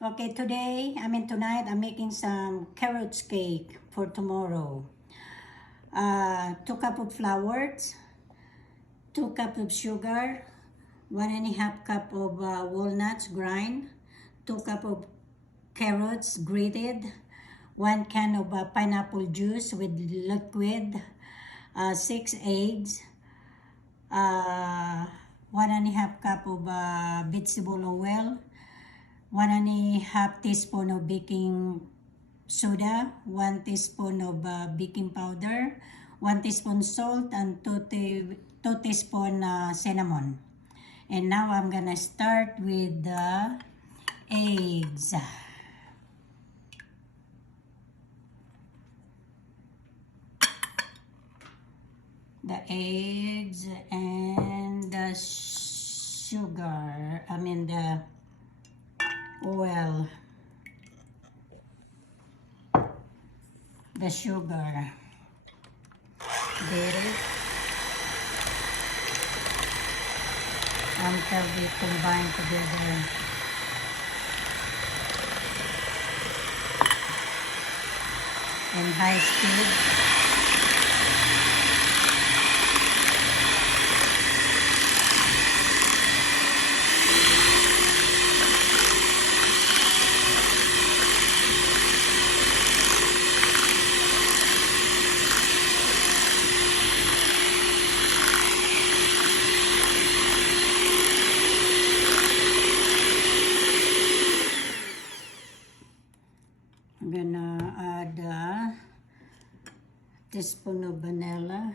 Okay, tonight, I'm making some carrots cake for tomorrow. 2 cup of flour, 2 cup of sugar, 1.5 cup of walnuts grind, 2 cup of carrots grated, 1 can of pineapple juice with liquid, 6 eggs, 1.5 cup of vegetable oil, 1.5 teaspoon of baking soda, 1 teaspoon of baking powder, 1 teaspoon salt, and 2 teaspoon cinnamon. And now I'm gonna start with the eggs. The eggs and the sugar, the oil, the sugar, dairy, until we combine together. In high speed. I'm gonna add a teaspoon of vanilla,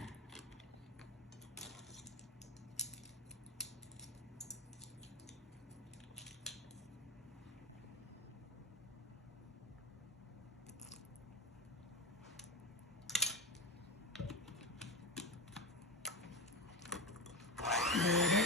butter,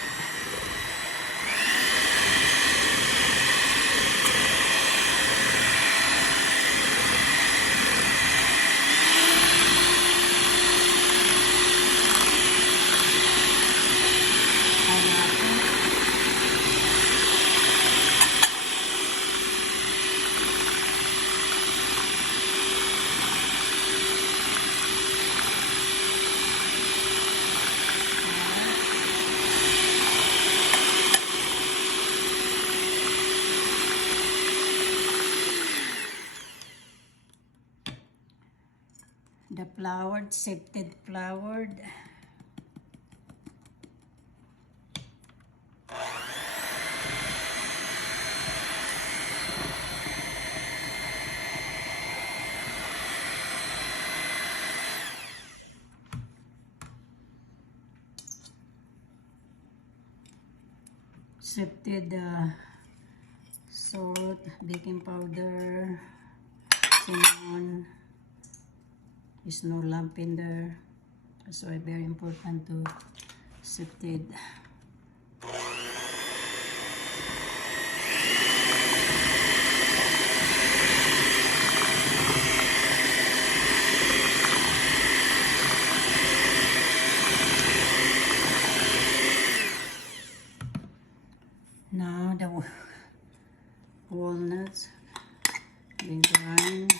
the floured, sifted floured, sifted salt, baking powder, cinnamon. There's no lump in there. That's why very important to sift it. Now the walnuts being grind.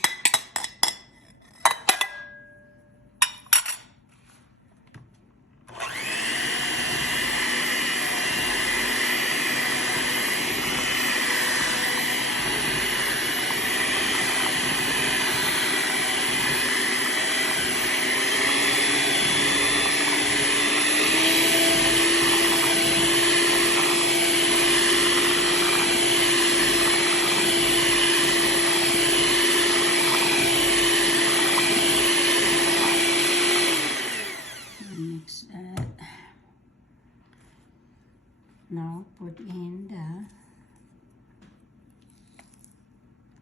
Now put in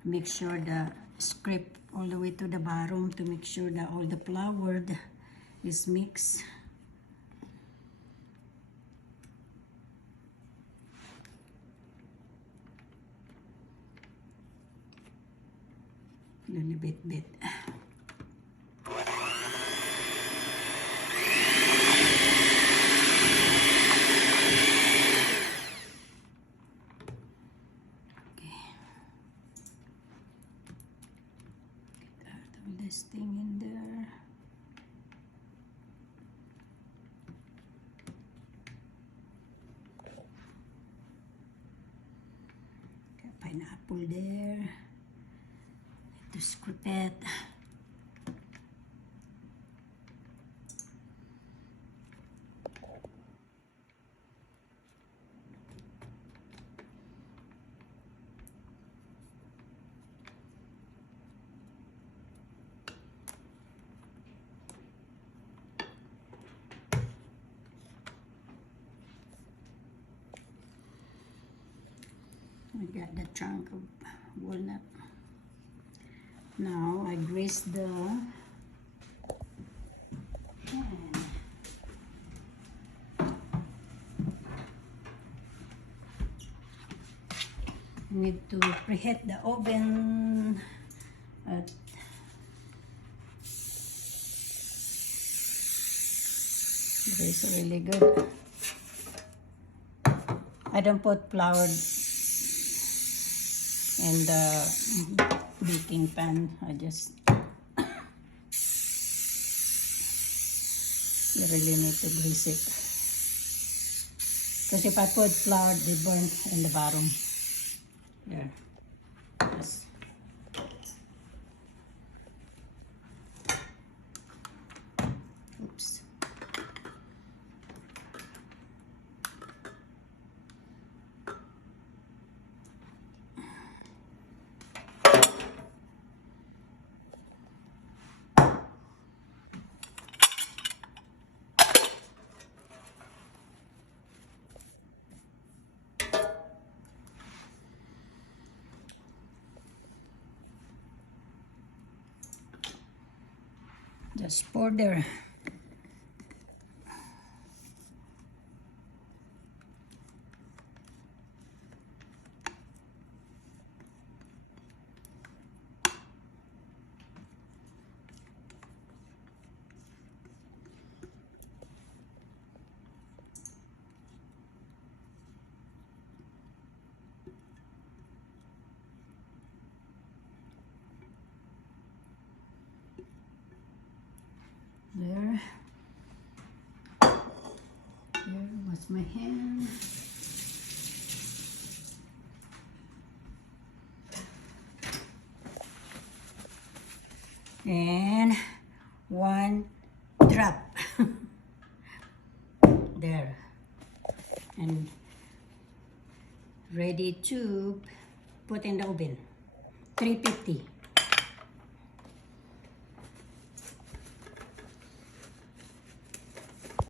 make sure the scrape all the way to the bottom to make sure that all the flour is mixed. Little bit. this thing in there. Okay, pineapple there. Need to scoop it. I got the chunk of walnut. Now I grease the pan. Need to preheat the oven at it's really good. I don't put flour in the baking pan. I just you really need to grease it. Because if I put flour, they burn in the bottom. There. Yes. Oops. Just pour there. There. There was my hand. And one drop. There. And ready to put in the oven. 350.